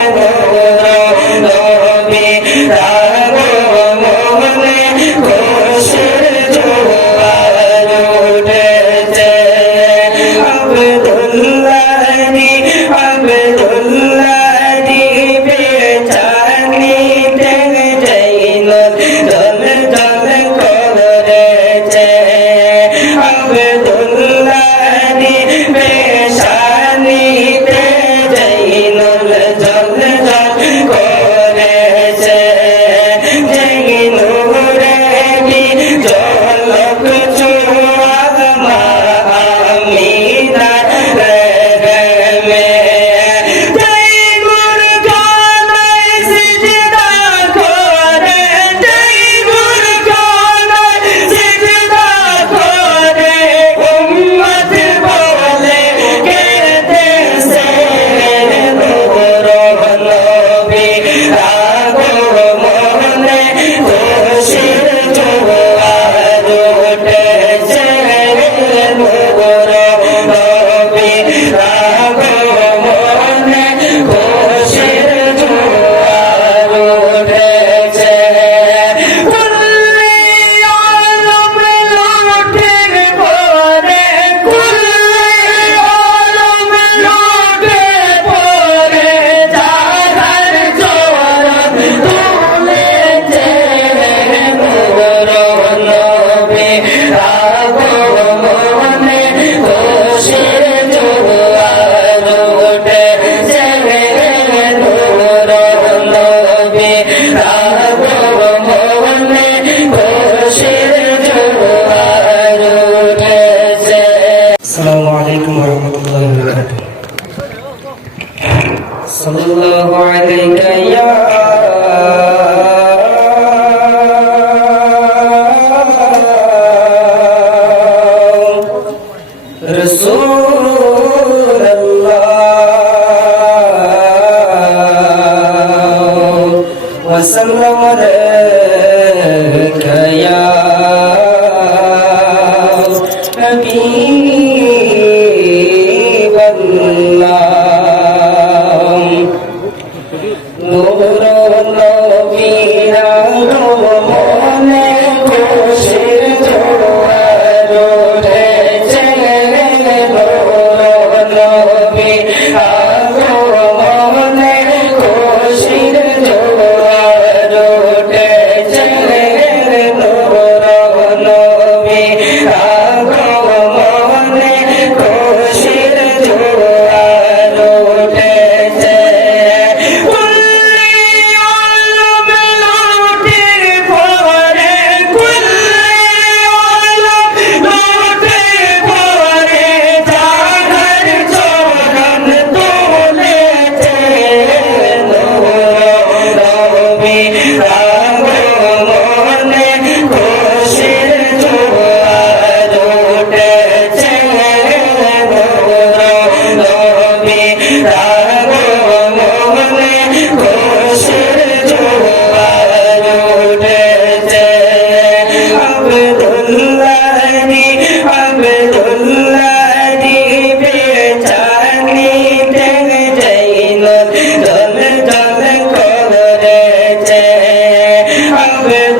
Lord, Lord, Lord, وسلم عليك يا حبيب الله نور نبينا نور Amen.